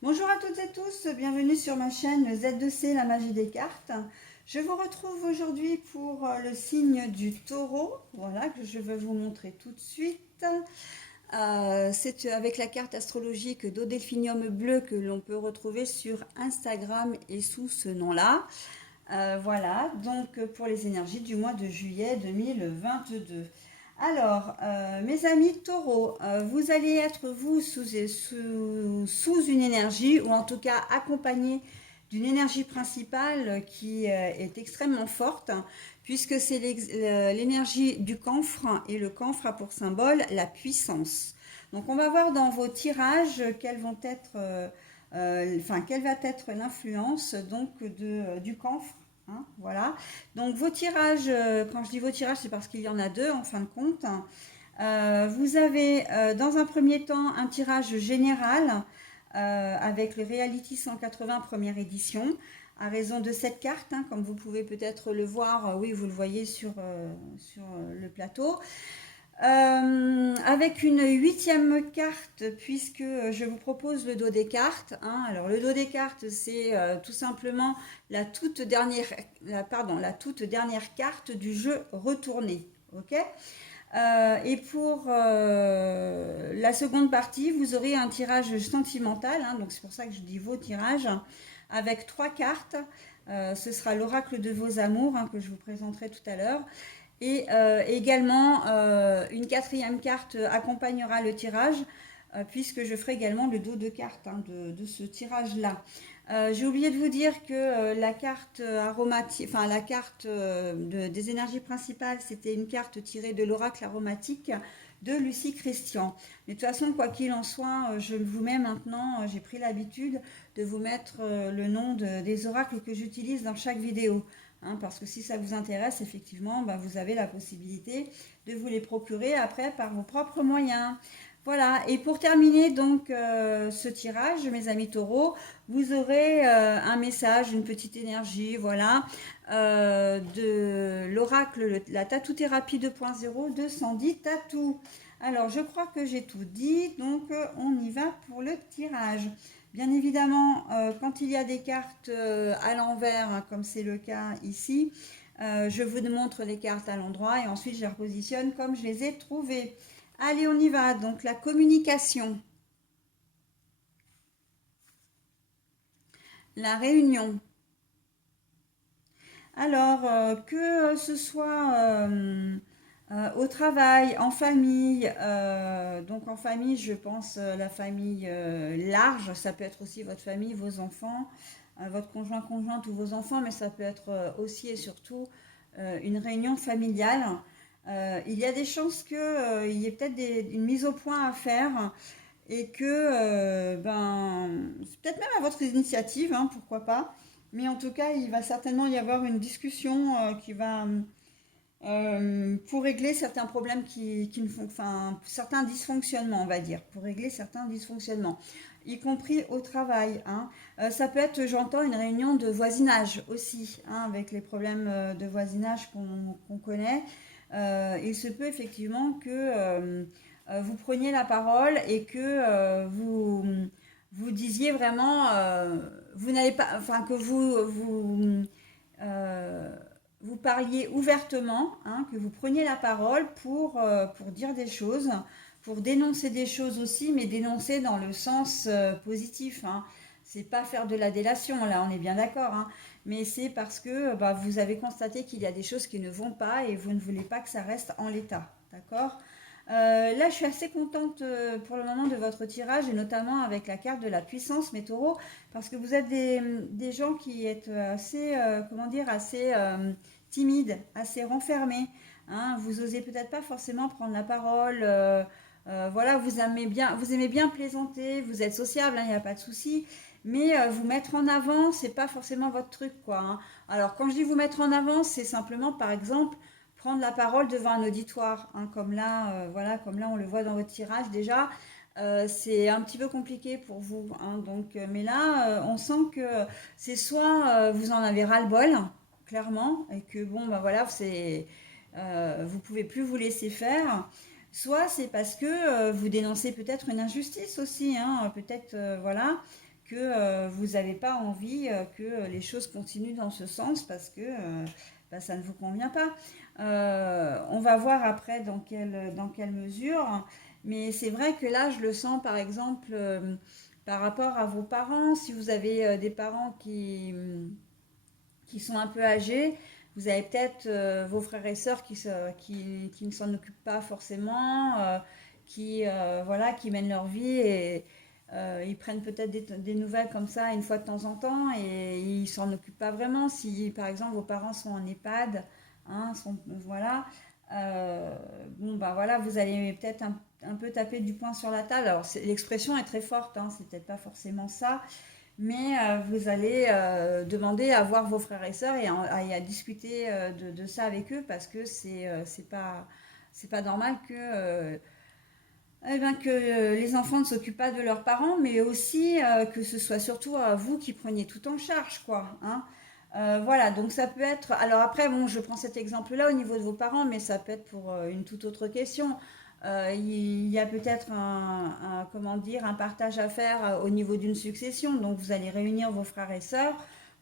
Bonjour à toutes et tous, bienvenue sur ma chaîne Z2C, la magie des cartes. Je vous retrouve aujourd'hui pour le signe du taureau, voilà, que je vais vous montrer tout de suite. C'est avec la carte astrologique d'Odéphinium bleu que l'on peut retrouver sur Instagram et sous ce nom-là. Voilà, donc pour les énergies du mois de juillet 2022. Alors, mes amis taureaux, vous allez être vous sous une énergie, ou en tout cas accompagné d'une énergie principale qui est extrêmement forte, puisque c'est l'énergie du camphre, et le camphre a pour symbole la puissance. Donc on va voir dans vos tirages quelle va être l'influence donc du camphre. Hein, voilà. Donc vos tirages, quand je dis vos tirages, c'est parce qu'il y en a deux en fin de compte. Vous avez dans un premier temps un tirage général avec le Reality 180 première édition à raison de cette carte, hein, comme vous pouvez peut-être le voir, oui vous le voyez sur le plateau. Avec une huitième carte, puisque je vous propose le dos des cartes. Hein. Alors le dos des cartes, c'est tout simplement la toute dernière carte du jeu retourné. Ok. Et pour la seconde partie, vous aurez un tirage sentimental. Hein, donc c'est pour ça que je dis vos tirages avec trois cartes. Ce sera l'oracle de vos amours, hein, que je vous présenterai tout à l'heure. Et également, une quatrième carte accompagnera le tirage, puisque je ferai également le dos de cartes, hein, de ce tirage-là. J'ai oublié de vous dire que la carte aromatique, enfin la carte des énergies principales, c'était une carte tirée de l'oracle aromatique de Lucie Christian. Mais de toute façon, quoi qu'il en soit, je vous mets maintenant, j'ai pris l'habitude de vous mettre le nom des oracles que j'utilise dans chaque vidéo. Hein, parce que si ça vous intéresse, effectivement, bah, vous avez la possibilité de vous les procurer après par vos propres moyens. Voilà, et pour terminer donc ce tirage, mes amis taureaux, vous aurez un message, une petite énergie, voilà, de l'oracle, la tatou-thérapie 2.0 de Sandy Tatou. Alors, je crois que j'ai tout dit, donc on y va pour le tirage. Bien évidemment, quand il y a des cartes à l'envers, hein, comme c'est le cas ici, je vous montre les cartes à l'endroit et ensuite je les repositionne comme je les ai trouvées. Allez, on y va. Donc la communication, la réunion. Alors, que ce soit au travail, en famille, donc en famille, je pense la famille large, ça peut être aussi votre famille, vos enfants, votre conjoint, conjointe ou vos enfants, mais ça peut être aussi et surtout une réunion familiale. Il y a des chances qu'il y ait peut-être une mise au point à faire et que, c'est peut-être même à votre initiative, hein, pourquoi pas. Mais en tout cas, il va certainement y avoir une discussion qui va pour régler certains problèmes qui ne font, enfin, certains dysfonctionnements, on va dire, pour régler certains dysfonctionnements, y compris au travail. Hein. Ça peut être, j'entends, une réunion de voisinage aussi, hein, avec les problèmes de voisinage qu'on connaît. Il se peut effectivement que vous preniez la parole et que vous disiez vraiment, vous n'allez pas, enfin que euh, vous parliez ouvertement, hein, que vous preniez la parole pour dire des choses, pour dénoncer des choses aussi, mais dénoncer dans le sens positif. Hein. C'est pas faire de la délation, là, on est bien d'accord. Hein. Mais c'est parce que bah, vous avez constaté qu'il y a des choses qui ne vont pas et vous ne voulez pas que ça reste en l'état. D'accord. Là, je suis assez contente pour le moment de votre tirage et notamment avec la carte de la puissance, mes taureaux, parce que vous êtes des gens qui êtes assez, comment dire, assez timides, assez renfermés. Hein. Vous osez peut-être pas forcément prendre la parole. Voilà, vous aimez bien plaisanter, vous êtes sociable, il n'y a pas de souci. Mais vous mettre en avant, c'est pas forcément votre truc, quoi. Hein. Alors, quand je dis vous mettre en avant, c'est simplement, par exemple, prendre la parole devant un auditoire, hein, comme là, voilà, comme là on le voit dans votre tirage déjà. C'est un petit peu compliqué pour vous, hein, donc, mais là, on sent que c'est soit vous en avez ras-le-bol, clairement, et que bon, ben voilà, vous pouvez plus vous laisser faire, soit c'est parce que vous dénoncez peut-être une injustice aussi, hein, peut-être, voilà, que vous n'avez pas envie que les choses continuent dans ce sens parce que bah, ça ne vous convient pas. On va voir après dans quelle mesure, mais c'est vrai que là, je le sens par exemple par rapport à vos parents, si vous avez des parents qui sont un peu âgés, vous avez peut-être vos frères et sœurs qui ne s'en occupent pas forcément, voilà, qui mènent leur vie et ils prennent peut-être des nouvelles comme ça une fois de temps en temps et ils s'en occupent pas vraiment. Si par exemple vos parents sont en EHPAD, hein, voilà, euh, bon ben voilà, vous allez peut-être un peu taper du poing sur la table. Alors l'expression est très forte, hein, c'est peut-être pas forcément ça, mais vous allez demander à voir vos frères et sœurs et à discuter de ça avec eux parce que c'est pas normal que les enfants ne s'occupent pas de leurs parents, mais aussi que ce soit surtout à vous qui preniez tout en charge, quoi, hein. Voilà, donc ça peut être. Alors après, bon, je prends cet exemple-là au niveau de vos parents, mais ça peut être pour une toute autre question. Il y a peut-être comment dire, un partage à faire au niveau d'une succession. Donc vous allez réunir vos frères et sœurs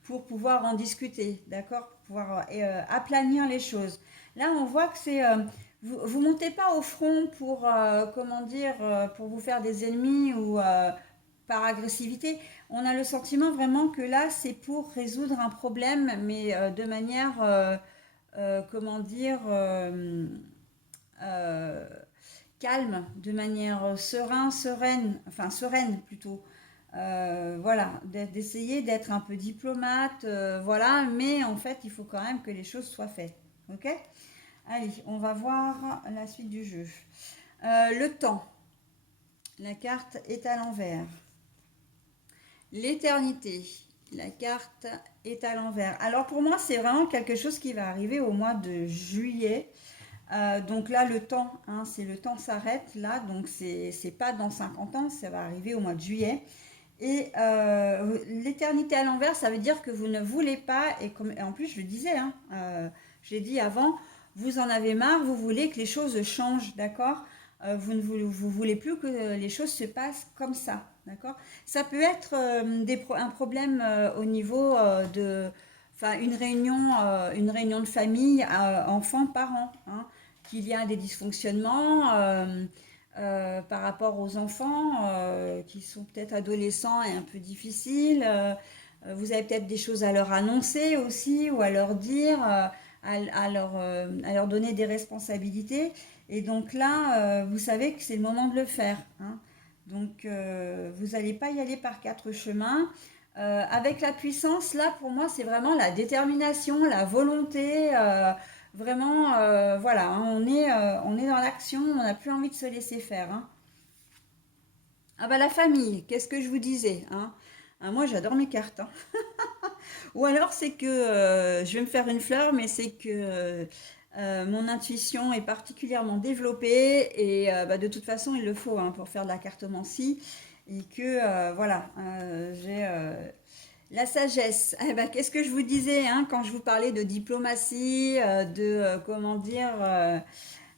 pour pouvoir en discuter, d'accord? Pour pouvoir aplanir les choses. Là, on voit que vous montez pas au front pour comment dire, pour vous faire des ennemis ou par agressivité. On a le sentiment vraiment que là, c'est pour résoudre un problème, mais de manière, comment dire, euh, calme, de manière sereine plutôt. Voilà, d'essayer d'être un peu diplomate, voilà, mais en fait, il faut quand même que les choses soient faites. Ok? Allez, on va voir la suite du jeu. Le temps. La carte est à l'envers. L'éternité. La carte est à l'envers. Alors pour moi, c'est vraiment quelque chose qui va arriver au mois de juillet. Donc là, le temps, hein, c'est le temps s'arrête là. Donc c'est pas dans 50 ans, ça va arriver au mois de juillet. Et l'éternité à l'envers, ça veut dire que vous ne voulez pas, et en plus je le disais, hein, j'ai dit avant, vous en avez marre, vous voulez que les choses changent, d'accord? Vous voulez plus que les choses se passent comme ça, d'accord? Ça peut être un problème au niveau enfin une réunion de famille, enfants, parents, hein, qu'il y a des dysfonctionnements. Par rapport aux enfants qui sont peut-être adolescents et un peu difficiles. Vous avez peut-être des choses à leur annoncer aussi ou à leur dire, à leur donner des responsabilités. Et donc là, vous savez que c'est le moment de le faire, hein. Donc vous n'allez pas y aller par quatre chemins. Avec la puissance, là, pour moi, c'est vraiment la détermination, la volonté. Vraiment, voilà, hein, on est dans l'action, on n'a plus envie de se laisser faire, hein. Ah bah la famille, qu'est-ce que je vous disais, hein? Ah, moi, j'adore mes cartes, hein. Ou alors c'est que je vais me faire une fleur, mais c'est que mon intuition est particulièrement développée et bah, de toute façon, il le faut, hein, pour faire de la cartomancie. Et que voilà, j'ai la sagesse. Eh ben, qu'est-ce que je vous disais, hein, quand je vous parlais de diplomatie, comment dire,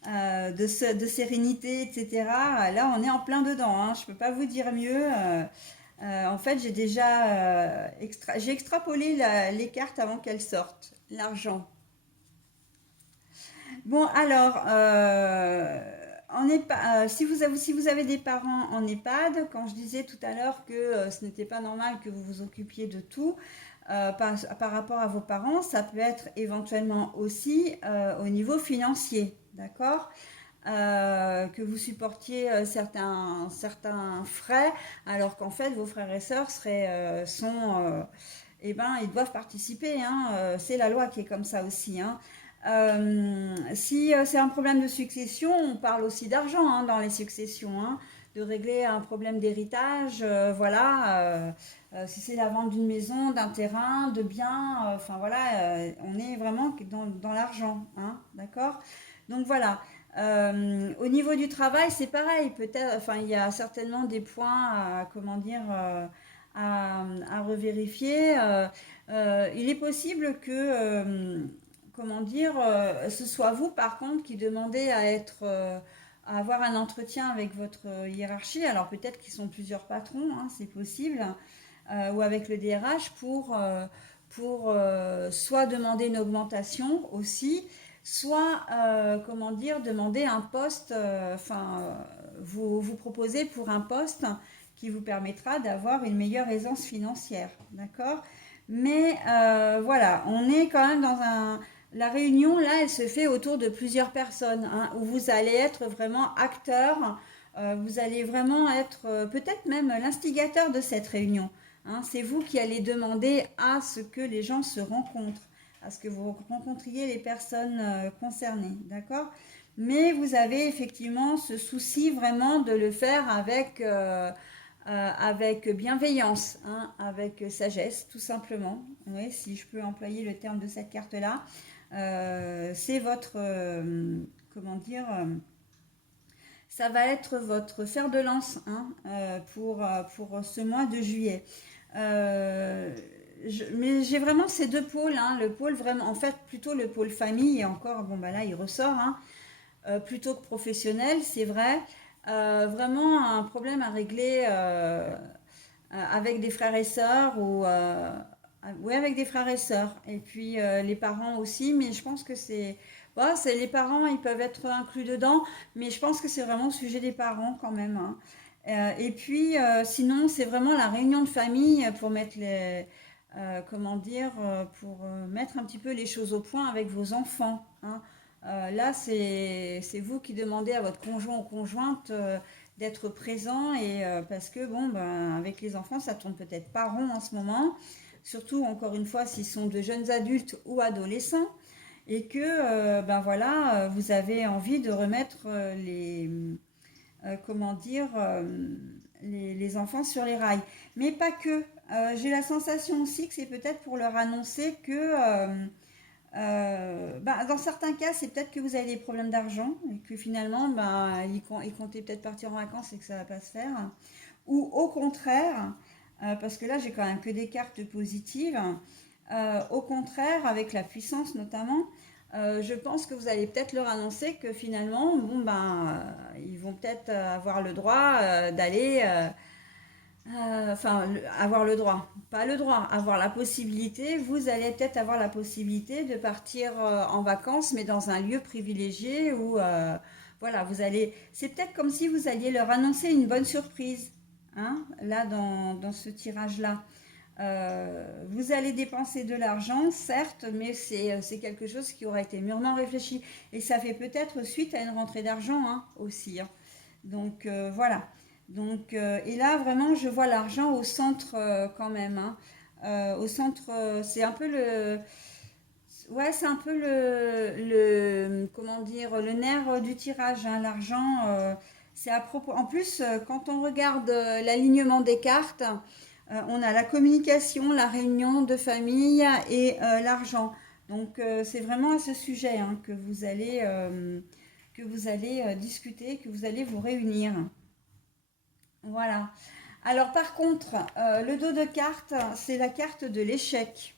de sérénité, etc. Là, on est en plein dedans, hein, je ne peux pas vous dire mieux. En fait, j'ai déjà j'ai extrapolé les cartes avant qu'elles sortent. L'argent. Bon, alors, si vous avez des parents en EHPAD, quand je disais tout à l'heure que ce n'était pas normal que vous vous occupiez de tout par rapport à vos parents, ça peut être éventuellement aussi au niveau financier, d'accord? Que vous supportiez certains frais, alors qu'en fait vos frères et sœurs eh ben, ils doivent participer, hein, c'est la loi qui est comme ça aussi, hein. Si c'est un problème de succession, on parle aussi d'argent, hein, dans les successions, hein, de régler un problème d'héritage, voilà. Si c'est la vente d'une maison, d'un terrain, de biens, enfin voilà, on est vraiment dans l'argent, hein, d'accord? Donc voilà. Au niveau du travail, c'est pareil. Peut-être, enfin, il y a certainement des points à, comment dire, à revérifier. Il est possible que, comment dire, ce soit vous, par contre, qui demandez à avoir un entretien avec votre hiérarchie. Alors peut-être qu'ils sont plusieurs patrons, hein, c'est possible. ou avec le DRH pour soit demander une augmentation aussi, soit, comment dire, demander un poste, vous proposer pour un poste qui vous permettra d'avoir une meilleure aisance financière, d'accord? Mais voilà, on est quand même dans un... La réunion, là, elle se fait autour de plusieurs personnes, hein, où vous allez être vraiment acteur, vous allez vraiment être peut-être même l'instigateur de cette réunion. Hein. C'est vous qui allez demander à ce que les gens se rencontrent, à ce que vous rencontriez les personnes concernées, d'accord? Mais vous avez effectivement ce souci vraiment de le faire avec bienveillance, hein, avec sagesse, tout simplement. Oui, si je peux employer le terme de cette carte-là, c'est votre, comment dire, ça va être votre fer de lance, hein, pour ce mois de juillet. Euh, mais j'ai vraiment ces deux pôles, hein, le pôle vraiment, en fait, plutôt le pôle famille, et encore, bon, bah là, il ressort, hein, plutôt que professionnel, c'est vrai. Vraiment un problème à régler avec des frères et sœurs ou oui, avec des frères et sœurs et puis les parents aussi, mais je pense que bon, c'est les parents, ils peuvent être inclus dedans, mais je pense que c'est vraiment le sujet des parents quand même, hein. Et puis sinon c'est vraiment la réunion de famille pour mettre comment dire, pour mettre un petit peu les choses au point avec vos enfants, hein. Là, c'est vous qui demandez à votre conjoint ou conjointe d'être présent et parce que bon, ben, avec les enfants, ça tourne peut-être pas rond en ce moment, surtout encore une fois s'ils sont de jeunes adultes ou adolescents et que ben voilà, vous avez envie de remettre comment dire, les enfants sur les rails. Mais pas que. J'ai la sensation aussi que c'est peut-être pour leur annoncer que bah, dans certains cas, c'est peut-être que vous avez des problèmes d'argent et que finalement, bah, ils comptaient peut-être partir en vacances et que ça ne va pas se faire. Ou au contraire, parce que là, j'ai quand même que des cartes positives, au contraire, avec la puissance notamment, je pense que vous allez peut-être leur annoncer que finalement, bon, ben, ils vont peut-être avoir le droit d'aller avoir le droit, pas le droit, avoir la possibilité, vous allez peut-être avoir la possibilité de partir en vacances, mais dans un lieu privilégié où, voilà, c'est peut-être comme si vous alliez leur annoncer une bonne surprise, hein, là, dans ce tirage-là. Vous allez dépenser de l'argent, certes, mais c'est quelque chose qui aura été mûrement réfléchi. Et ça fait peut-être suite à une rentrée d'argent, hein, aussi, hein. Donc voilà. Donc, et là, vraiment, je vois l'argent au centre quand même, hein. Au centre, c'est un peu le... Ouais, c'est un peu comment dire, le nerf du tirage, hein. L'argent, c'est à propos... En plus, quand on regarde l'alignement des cartes, on a la communication, la réunion de famille et l'argent. Donc, c'est vraiment à ce sujet, hein, que vous allez discuter, que vous allez vous réunir. Voilà. Alors par contre, le dos de carte, c'est la carte de l'échec.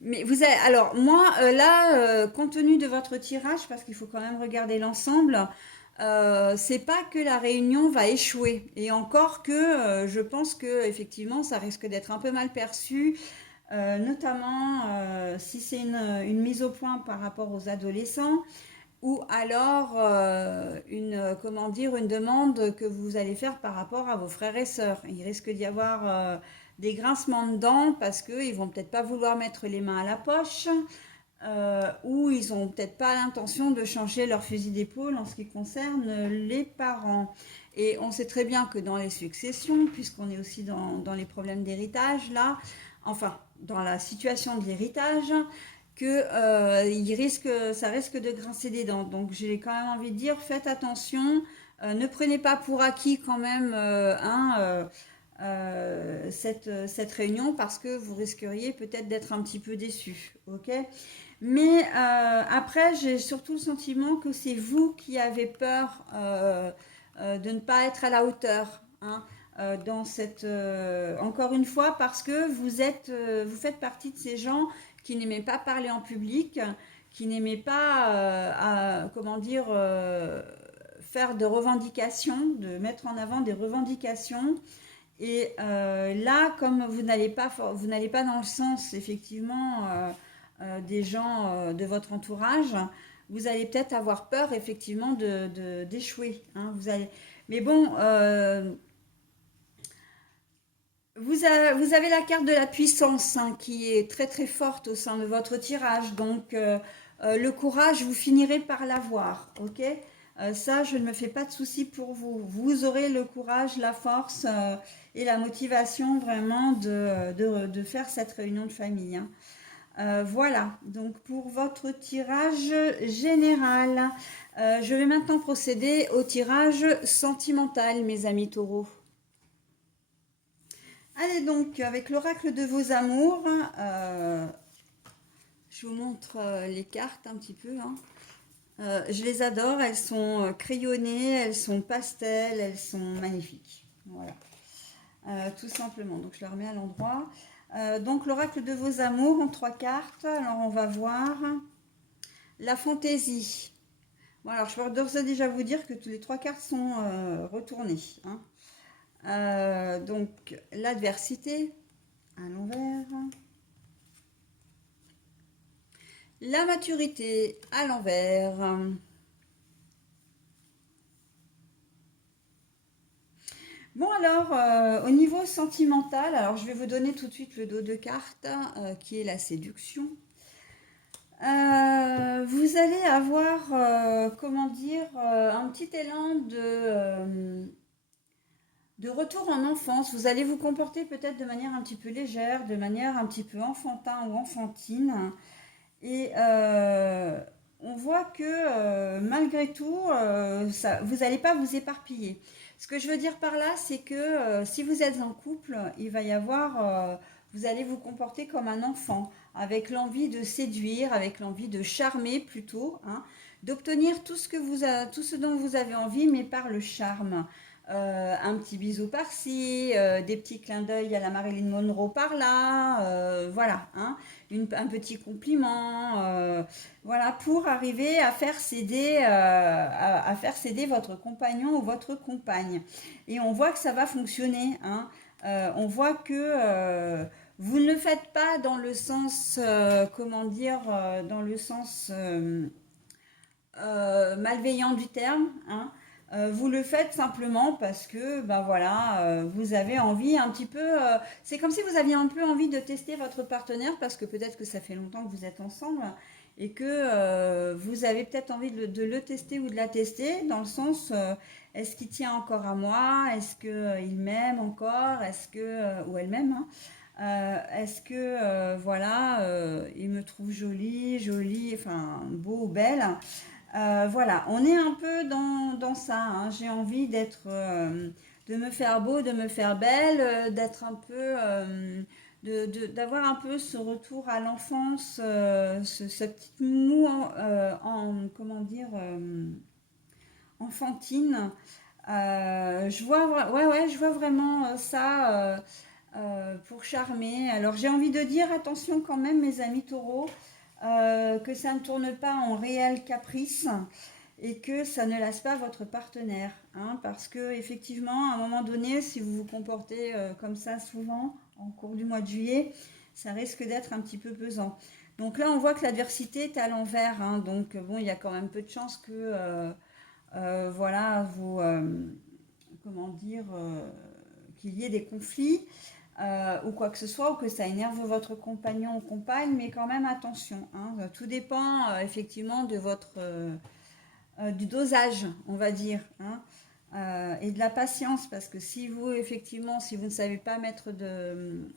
Mais vous avez, alors moi, là, compte tenu de votre tirage, parce qu'il faut quand même regarder l'ensemble, c'est pas que la réunion va échouer. Et encore que je pense que effectivement, ça risque d'être un peu mal perçu, notamment si c'est une mise au point par rapport aux adolescents ou alors comment dire, une demande que vous allez faire par rapport à vos frères et sœurs. Il risque d'y avoir des grincements de dents parce qu'ils vont peut-être pas vouloir mettre les mains à la poche ou ils ont peut-être pas l'intention de changer leur fusil d'épaule en ce qui concerne les parents. Et on sait très bien que dans les successions, puisqu'on est aussi dans les problèmes d'héritage, là, enfin, dans la situation de l'héritage, que ça risque de grincer des dents. Donc j'ai quand même envie de dire, faites attention, ne prenez pas pour acquis quand même cette réunion parce que vous risqueriez peut-être d'être un petit peu déçu, ok? Mais après, j'ai surtout le sentiment que c'est vous qui avez peur de ne pas être à la hauteur, hein, dans encore une fois, parce que vous faites partie de ces gens qui n'aimaient pas parler en public, qui n'aimaient pas, comment dire, faire de revendications, de mettre en avant des revendications Et là, comme vous n'allez pas dans le sens, effectivement, des gens de votre entourage, vous allez peut-être avoir peur, effectivement, d'échouer, hein. Mais bon, vous avez la carte de la puissance, hein, qui est très très forte au sein de votre tirage. Donc, le courage, vous finirez par l'avoir. Ok. Ça, je ne me fais pas de soucis pour vous. Vous aurez le courage, la force et la motivation vraiment de faire cette réunion de famille, hein. Voilà, donc pour votre tirage général. Je vais maintenant procéder au tirage sentimental, mes amis taureaux. Allez donc, avec l'oracle de vos amours, je vous montre les cartes un petit peu, hein. Je les adore, elles sont crayonnées, elles sont pastel, elles sont magnifiques. Voilà, tout simplement. Donc je les remets à l'endroit. Donc l'oracle de vos amours en 3 cartes. Alors on va voir la fantaisie. Bon, alors je peux d'ores et déjà vous dire que toutes les 3 cartes sont retournées, hein. Donc l'adversité à l'envers, la maturité à l'envers. Bon alors, au niveau sentimental, alors je vais vous donner tout de suite le dos de cartes, qui est la séduction. Vous allez avoir, comment dire, un petit élan de retour en enfance. Vous allez vous comporter peut-être de manière un petit peu légère, de manière un petit peu enfantin ou enfantine. Et on voit que malgré tout, vous n'allez pas vous éparpiller. Ce que je veux dire par là, c'est que si vous êtes en couple, il va y avoir, vous allez vous comporter comme un enfant, avec l'envie de séduire, avec l'envie de charmer plutôt, hein, d'obtenir tout ce dont vous avez envie, mais par le charme. Un petit bisou par-ci, des petits clins d'œil à la Marilyn Monroe par-là, voilà, hein, un petit compliment, voilà, pour arriver à faire céder, à faire céder votre compagnon ou votre compagne. Et on voit que ça va fonctionner, hein. On voit que vous ne le faites pas dans le sens, comment dire, dans le sens malveillant du terme, hein. Vous le faites simplement parce que ben voilà, vous avez envie un petit peu, c'est comme si vous aviez un peu envie de tester votre partenaire parce que peut-être que ça fait longtemps que vous êtes ensemble et que vous avez peut-être envie de le tester ou de la tester dans le sens, est-ce qu'il tient encore à moi, est-ce qu'il m'aime encore, est-ce que ou elle m'aime, hein. Est-ce que voilà, il me trouve jolie, enfin beau ou belle. Voilà, on est un peu dans ça, hein. J'ai envie de me faire beau, de me faire belle, d'être un peu, d'avoir un peu ce retour à l'enfance, ce petit mou comment dire, enfantine. Ouais, ouais, je vois vraiment ça pour charmer. Alors j'ai envie de dire attention quand même, mes amis taureaux, que ça ne tourne pas en réel caprice et que ça ne lasse pas votre partenaire, hein, parce que effectivement, à un moment donné, si vous vous comportez comme ça souvent en cours du mois de juillet, ça risque d'être un petit peu pesant. Donc là, on voit que l'adversité est à l'envers, hein, donc bon, il y a quand même peu de chances que, voilà, comment dire, qu'il y ait des conflits ou quoi que ce soit, ou que ça énerve votre compagnon ou compagne, mais quand même attention, hein. Tout dépend effectivement de du dosage, on va dire, hein, et de la patience, parce que si vous effectivement, si vous ne savez pas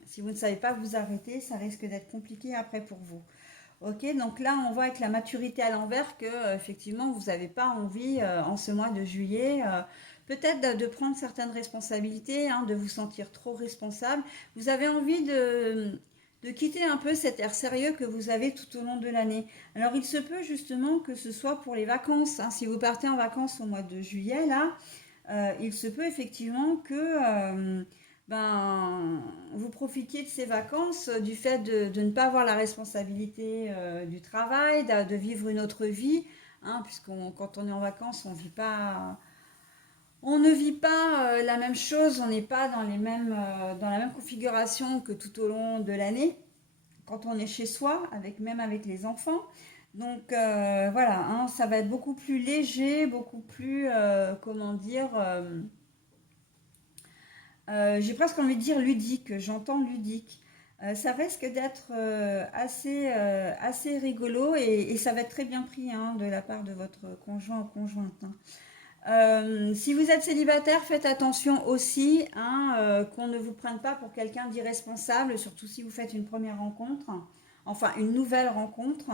si vous ne savez pas vous arrêter, ça risque d'être compliqué après pour vous. Ok, donc là on voit avec la maturité à l'envers que effectivement vous n'avez pas envie en ce mois de juillet peut-être de prendre certaines responsabilités, hein, de vous sentir trop responsable. Vous avez envie de quitter un peu cet air sérieux que vous avez tout au long de l'année. Alors il se peut justement que ce soit pour les vacances, hein. Si vous partez en vacances au mois de juillet, là, il se peut effectivement que ben, vous profitiez de ces vacances du fait de ne pas avoir la responsabilité du travail, vivre une autre vie, hein, puisqu'on quand on est en vacances, on On ne vit pas la même chose, on n'est pas dans la même configuration que tout au long de l'année, quand on est chez soi, même avec les enfants. Donc voilà, hein, ça va être beaucoup plus léger, beaucoup plus, comment dire, j'ai presque envie de dire ludique, j'entends ludique. Ça risque d'être assez rigolo et ça va être très bien pris hein, de la part de votre conjoint ou conjointe. Hein. Si vous êtes célibataire, faites attention aussi hein, qu'on ne vous prenne pas pour quelqu'un d'irresponsable, surtout si vous faites une première rencontre, enfin une nouvelle rencontre.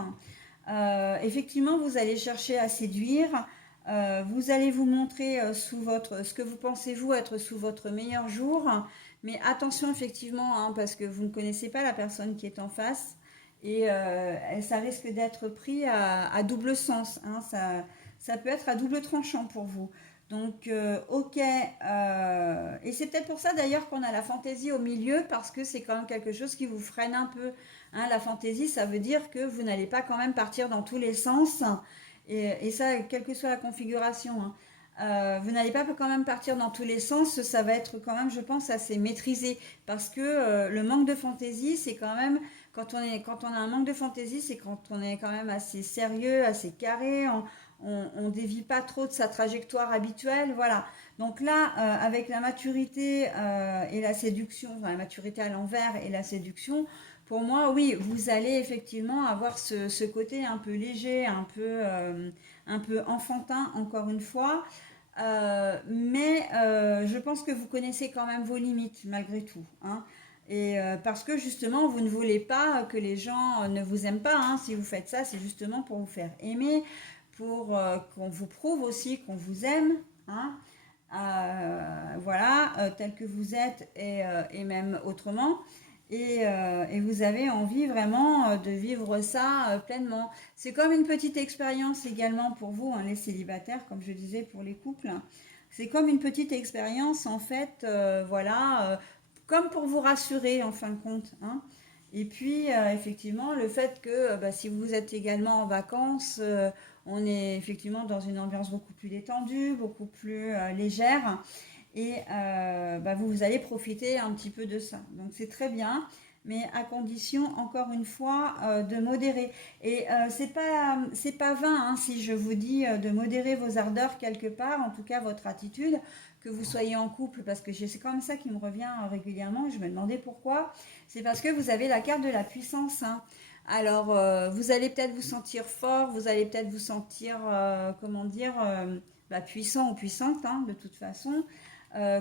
Effectivement, vous allez chercher à séduire, vous allez vous montrer ce que vous pensez vous être sous votre meilleur jour, mais attention effectivement, hein, parce que vous ne connaissez pas la personne qui est en face et ça risque d'être pris à double sens. Hein, ça peut être à double tranchant pour vous. Donc, ok. Et c'est peut-être pour ça d'ailleurs qu'on a la fantaisie au milieu, parce que c'est quand même quelque chose qui vous freine un peu. Hein, la fantaisie, ça veut dire que vous n'allez pas quand même partir dans tous les sens. Et ça, quelle que soit la configuration. Hein. Vous n'allez pas quand même partir dans tous les sens. Ça va être quand même, je pense, assez maîtrisé. Parce que le manque de fantaisie, c'est quand même... Quand on a un manque de fantaisie, c'est quand on est quand même assez sérieux, assez carré, on dévie pas trop de sa trajectoire habituelle, voilà. Donc là, avec la maturité et la séduction, enfin la maturité à l'envers et la séduction, pour moi, oui, vous allez effectivement avoir ce côté un peu léger, un peu enfantin, encore une fois. Mais je pense que vous connaissez quand même vos limites, malgré tout. Hein. Et parce que justement, vous ne voulez pas que les gens ne vous aiment pas. Hein. Si vous faites ça, c'est justement pour vous faire aimer, pour qu'on vous prouve aussi qu'on vous aime. Hein. Voilà, tel que vous êtes et même autrement. Et vous avez envie vraiment de vivre ça pleinement. C'est comme une petite expérience également pour vous, hein, les célibataires, comme je disais pour les couples. C'est comme une petite expérience en fait, voilà, comme pour vous rassurer en fin de compte. Hein. Et puis effectivement, le fait que bah, si vous êtes également en vacances, on est effectivement dans une ambiance beaucoup plus détendue, beaucoup plus légère et bah, vous allez profiter un petit peu de ça. Donc c'est très bien, mais à condition, encore une fois, de modérer. Et c'est pas vain hein, si je vous dis de modérer vos ardeurs quelque part, en tout cas votre attitude, que vous soyez en couple, parce que c'est comme ça qui me revient régulièrement, je me demandais pourquoi. C'est parce que vous avez la carte de la puissance. Hein. Alors, vous allez peut-être vous sentir fort, vous allez peut-être vous sentir, comment dire, bah, puissant ou puissante, hein, de toute façon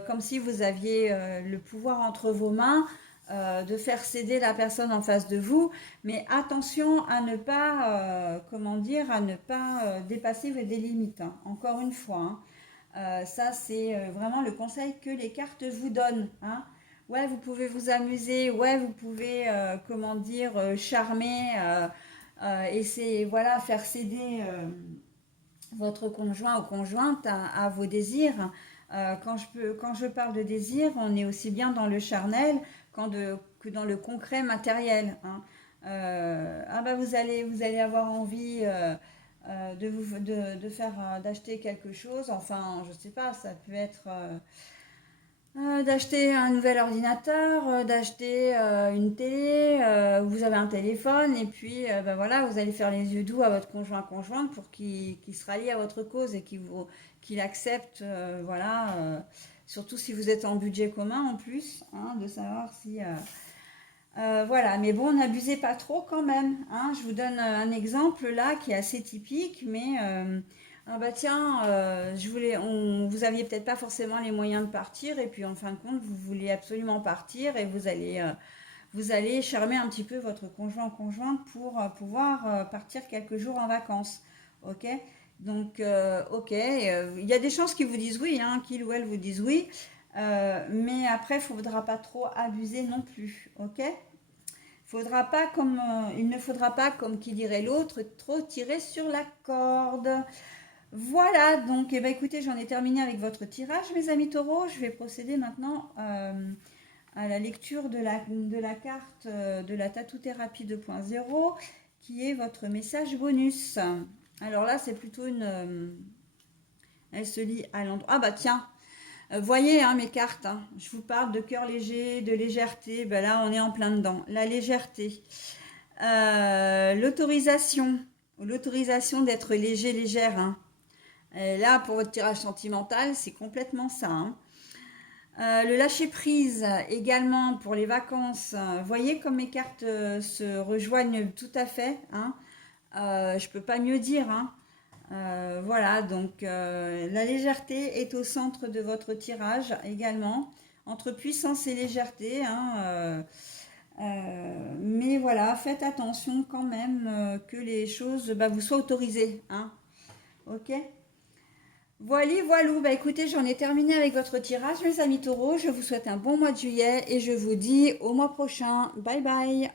comme si vous aviez le pouvoir entre vos mains de faire céder la personne en face de vous, mais attention à ne pas, comment dire, à ne pas dépasser des limites. Hein. Encore une fois, hein. Ça c'est vraiment le conseil que les cartes vous donnent. Hein. Ouais, vous pouvez vous amuser, ouais, vous pouvez, comment dire, charmer, et c'est voilà, faire céder votre conjoint ou conjointe à vos désirs. Quand je parle de désir, on est aussi bien dans le charnel que dans le concret matériel. Hein. Ah bah vous allez avoir envie d'acheter quelque chose. Enfin, je sais pas, ça peut être d'acheter un nouvel ordinateur, d'acheter une télé, vous avez un téléphone et puis ben voilà, vous allez faire les yeux doux à votre conjointe pour qu'il se rallie à votre cause et qu'il accepte, voilà, surtout si vous êtes en budget commun en plus, hein, de savoir si... voilà, mais bon, n'abusez pas trop quand même. Hein. Je vous donne un exemple là qui est assez typique, mais ah bah tiens, vous aviez peut-être pas forcément les moyens de partir, et puis en fin de compte, vous vouliez absolument partir, et vous allez charmer un petit peu votre conjoint ou conjointe pour pouvoir partir quelques jours en vacances. Ok? Donc, ok, il y a des chances qu'ils vous disent oui, hein, qu'il ou elle vous dise oui, mais après, il ne faudra pas trop abuser non plus. Ok? Il ne faudra pas, comme qui dirait l'autre, trop tirer sur la corde. Voilà, donc eh ben, écoutez, j'en ai terminé avec votre tirage, mes amis taureaux. Je vais procéder maintenant à la lecture de la carte de la Tatou-Thérapie 2.0, qui est votre message bonus. Alors là, c'est plutôt une... elle se lit à l'endroit... Ah bah tiens, Voyez hein, mes cartes, hein, je vous parle de cœur léger, de légèreté, ben là on est en plein dedans. La légèreté, l'autorisation d'être léger, légère. Hein. Et là pour votre tirage sentimental, c'est complètement ça. Hein. Le lâcher prise également pour les vacances. Voyez comme mes cartes se rejoignent tout à fait. Hein. Je peux pas mieux dire. Hein. Voilà, donc la légèreté est au centre de votre tirage également, entre puissance et légèreté. Hein, mais voilà, faites attention quand même que les choses bah, vous soient autorisées. Hein, ok. Voilà, voilà. Bah, écoutez, j'en ai terminé avec votre tirage, mes amis taureaux. Je vous souhaite un bon mois de juillet et je vous dis au mois prochain. Bye bye.